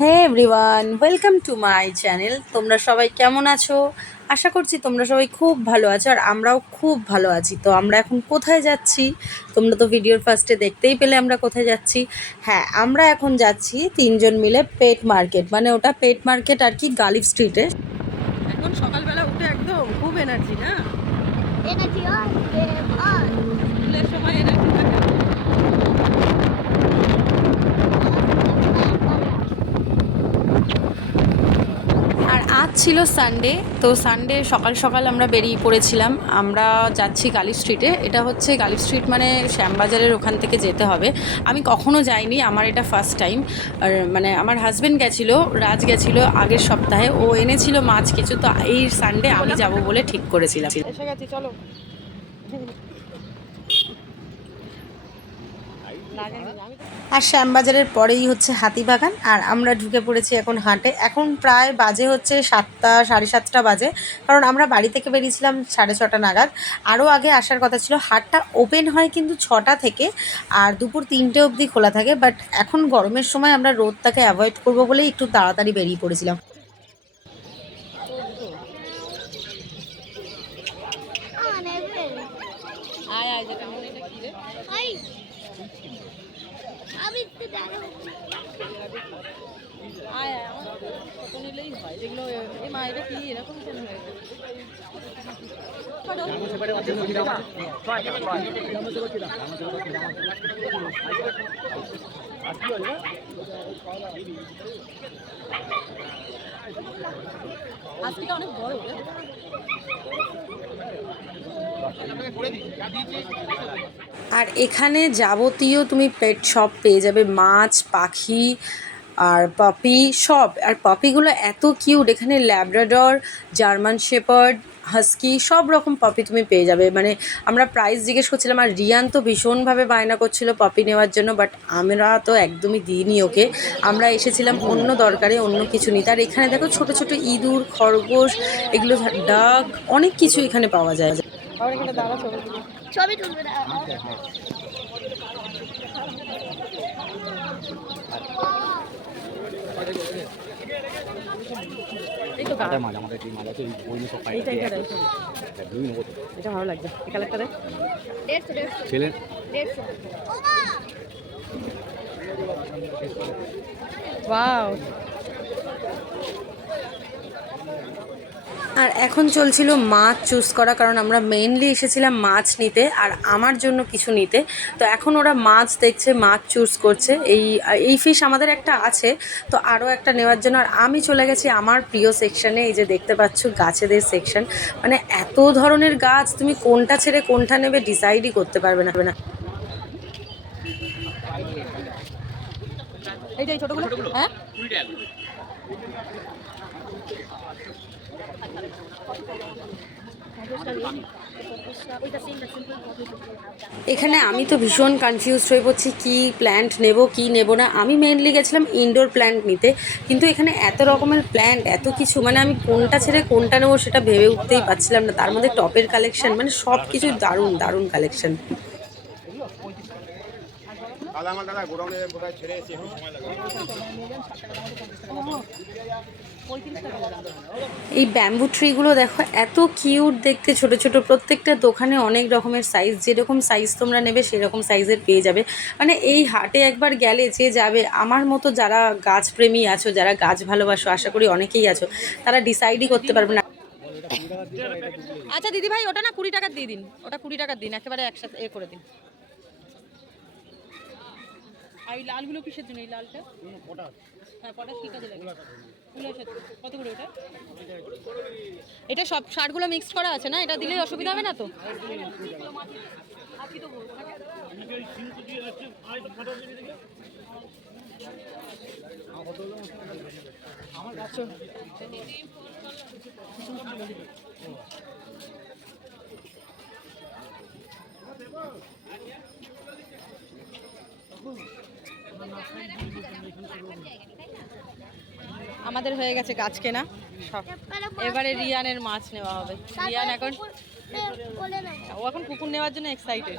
Hey everyone welcome to my channel তোমরা সবাই কেমন আছো? আশা করছি তোমরা সবাই খুব ভালো আছো আর আমরাও খুব ভালো আছি। তো আমরা এখন কোথায় যাচ্ছি? তোমরা তো ভিডিওর ফার্স্টে দেখতেই পেলে আমরা কোথায় যাচ্ছি। হ্যাঁ আমরা এখন যাচ্ছি তিনজন মিলে পেট মার্কেট মানে ওটা পেট মার্কেট আর কি গালিফ স্ট্রিটে এখন সকালবেলা উঠে একদম খুব এনার্জি না? সময় এনার্জি থাকে আর আজ ছিল সানডে তো সানডে সকাল সকাল আমরা বেরিয়ে পড়েছিলাম। আমরা যাচ্ছি গালি স্ট্রিটে এটা হচ্ছে গালি স্ট্রিট মানে শ্যামবাজারের ওখান থেকে যেতে হবে। আমি কখনো যাইনি, আমার এটা ফার্স্ট টাইম আর মানে আমার হাজব্যান্ড গেছিল, রাজ গেছিল আগের সপ্তাহে। ও এনেছিল মাছ কিছু, তো এই সানডে আমি যাব বলে ঠিক করেছিলাম। এসে গেছি, চলো। আর শ্যামবাজারের পরেই হচ্ছে হাতিবাগান, আর আমরা ঢুকে পড়েছি এখন হাটে। এখন প্রায় বাজে হচ্ছে সাতটা, সাড়ে সাতটা বাজে, কারণ আমরা বাড়ি থেকে বেরিয়েছিলাম সাড়ে ছটা নাগাদ। আরও আগে আসার কথা ছিল, হাটটা ওপেন হয় কিন্তু ছটা থেকে, আর দুপুর তিনটে অবধি খোলা থাকে বাট এখন গরমের সময় আমরা রোদটাকে অ্যাভয়েড করব বলেই একটু তাড়াতাড়ি বেরিয়ে পড়েছিলাম On everything. আয় আয় যেটা আমার এটা কি রে Hi. আমি তো জানো আয় আয় আমার নিলেই হয়। যেগুলো এই মা এটা কি এরকম কেন হয়ে আজকে অনেক বড়। আর এখানে যাবতীয় তুমি পেট শপ পেয়ে যাবে মাছ পাখি আর পপি সব আর পপিগুলো এত কিউট এখানে ল্যাব্রাডর জার্মান শেপার্ড হাস্কি সব রকম পপি তুমি পেয়ে যাবে। মানে আমরা প্রাইস জিজ্ঞেস করছিলাম আর রিয়ান তো ভীষণভাবে বায়না করছিল পপি নেওয়ার জন্য বাট আমরা তো একদমই দিইনি ওকে। আমরা এসেছিলাম অন্য দরকারে অন্য কিছু নিতে। আর এখানে দেখো ছোট ছোট ইঁদুর খরগোশ এগুলো ডাক অনেক কিছু এখানে পাওয়া যায়। ছবি গাছ। মাছ আমাদের যে মাছ আছে ওই সব এইটা এটা দেখ। দুই নেব এটা ভালো লাগবে এই কালারটা দেখ। ছেলে? ওয়াও। আর এখন চলছিল মাছ চুজ করা কারণ আমরা মেইনলি এসেছিলাম মাছ নিতে আর আমার জন্য কিছু নিতে। তো এখন ওরা মাছ দেখছে মাছ চুজ করছে। এই এই ফিশ আমাদের একটা আছে তো আরও একটা নেওয়ার জন্য। আর আমি চলে গেছি আমার প্রিয় সেকশানে এই যে দেখতে পাচ্ছ গাছেদের সেকশন মানে এত ধরনের গাছ তুমি কোনটা ছেড়ে কোনটা নেবে ডিসাইডই করতে পারবে না। না এই ছোটগুলো হ্যাঁ? এখানে আমি তো ভীষণ কনফিউজড হয়ে পড়ছি, কী প্ল্যান্ট নেব, কি নেব না। আমি মেনলি গেছিলাম ইনডোর প্ল্যান্ট নিতে, কিন্তু এখানে এত রকমের প্ল্যান্ট এত কিছু মানে আমি কোনটা ছেড়ে কোনটা নেব সেটা ভেবে উঠতেই পারছিলাম না। তার মধ্যে টপের কালেকশন মানে সব কিছু দারুণ দারুণ কালেকশন দাদা দাদা গোডাউনে বোধহয় ছেড়ে এসে একটু সময় লাগবে। এই ব্যাম্বু ট্রিগুলো দেখো এত কিউট দেখতে ছোট ছোট। প্রত্যেকটা দোকানে অনেক রকমের সাইজ যেরকম সাইজ তোমরা নেবে সেরকম সাইজের পেয়ে যাবে। মানে এই হাটে একবার গেলে যে যাবে আমার মতো যারা গাছপ্রেমী আছো যারা গাছ ভালোবাসো আশা করি অনেকেই আছো তারা ডিসাইডই করতে পারবে না। আচ্ছা দিদি ভাই ওটা না কুড়ি টাকার দিয়ে দিন ওটা কুড়ি টাকার দিন একেবারে একসাথে এ করে দিন। আর এই লালগুলো কিসের জন্য এই লালটা? হ্যাঁ পটাশ কি কাজে লাগে? কত করে ওটা? এটা সব সারগুলো মিক্সড করা আছে না? এটা দিলেই অসুবিধা হবে না তো? আমাদের হয়ে গেছে গাছ কেনা। সব। এবারে রিয়ানের মাছ নেওয়া হবে। রিয়ান এখন ও এখন কুকুর নেওয়ার জন্য এক্সাইটেড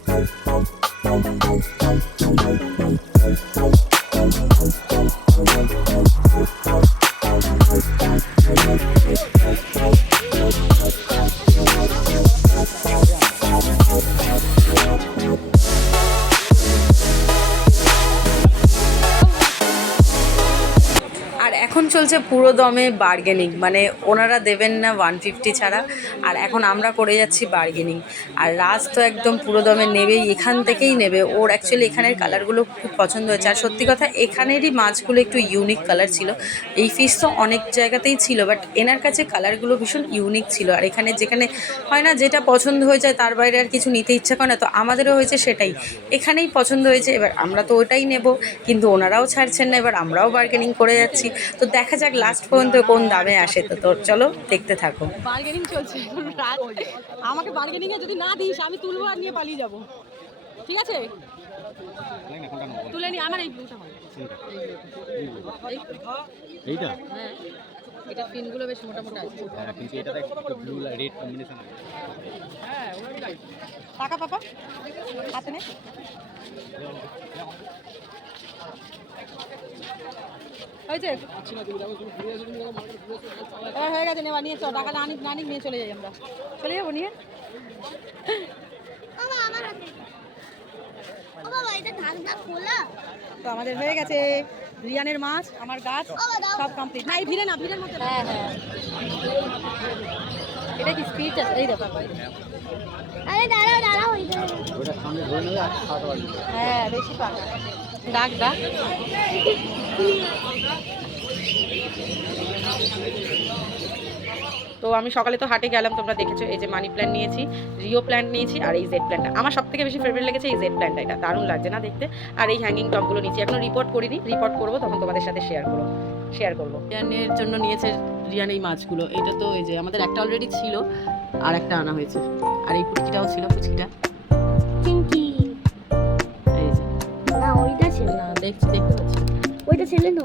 চলছে পুরো দমে বার্গেনিং মানে ওনারা দেবেন না ওয়ান ফিফটি ছাড়া, আর এখন আমরা করে যাচ্ছি বার্গেনিং আর রাজ তো একদম পুরো দমে নেবেই, এখান থেকেই নেবে। ওর অ্যাকচুয়ালি এখানের কালারগুলো খুব পছন্দ হয়েছে। আর সত্যি কথা, এখানেরই মাছগুলো একটু ইউনিক কালার ছিল। এই ফিশ তো অনেক জায়গাতেই ছিল বাট এনার কাছে কালারগুলো ভীষণ ইউনিক ছিল। আর এখানে যেখানে হয় না, যেটা পছন্দ হয়ে যায় তার বাইরে আর কিছু নিতে ইচ্ছা করে না, তো আমাদেরও হয়েছে সেটাই। এখানেই পছন্দ হয়েছে, এবার আমরা তো ওটাই নেব, কিন্তু ওনারাও ছাড়ছেন না, এবার আমরাও বার্গেনিং করে যাচ্ছি। তো দেখা যাক লাস্ট পর্যন্ত কোন দামে আসে তো তোর। চলো, দেখতে থাকো। বার্গেনিং চলছে আমাকে বার্গেনিং এ যদি না দিস, আমি তুলবো আর নিয়ে পালিয়ে যাব। ঠিক আছে? তুলে নি আমার এই ব্লুটা হয় এইটা? হ্যাঁ এটা পিনগুলো বেশ মোটা মোটা আছে। হ্যাঁ, কিন্তু এটাতে একটু ব্লু রেড কম্বিনেশন আছে। টাকা পাপা হাতে নে। হয়ে গেছে নেওয়া নিয়ে চল। টাকা নানিক নানিক নিয়ে চলে যাই আমরা। চলে যাব নিয়ে? আমার হাতে ও বাবা এটা ঢাকনা খোলা তো আমাদের হয়ে গেছে রিয়ানের মাছ আমার গাছ সব কমপ্লিট না এই ভিড়ে না ভিড়ের মধ্যে হ্যাঁ হ্যাঁ। এটা কি স্পিচ আছে? এই দেখো। আরে দাঁড়াও দাঁড়াও এটা ওটা সামনে ধরে নেবে আর খাওয়াতে পারবি হ্যাঁ বেশি পাকা ডাক ডাক। তো আমি সকালে তো হাটে গেলাম তোমরা দেখেছ এই যে মানি প্ল্যান্ট নিয়েছি রিও প্ল্যান্ট নিয়েছি আর এই জেড প্ল্যান্টটা আমার সব থেকে বেশি ফেভারিট লেগেছে এই জেড প্ল্যান্টটা এটা দারুণ লাগছে না দেখতে? আর এই হ্যাঙ্গিং টপগুলো নিয়েছি এখনও রিপোর্ট করিনি রিপোর্ট করব তখন তোমাদের সাথে শেয়ার করব শেয়ার করব। রিয়ানের জন্য নিয়েছে রিয়ান এই মাছগুলো এটা তো এই যে আমাদের একটা অলরেডি ছিল আর একটা আনা হয়েছে। আর এই পুচকিটাও ছিল পুচকিটা। চিংকি এই যে। না ওইটা ছিল। না দেখছি দেখতে পাচ্ছি। ওইটা ছেলে না।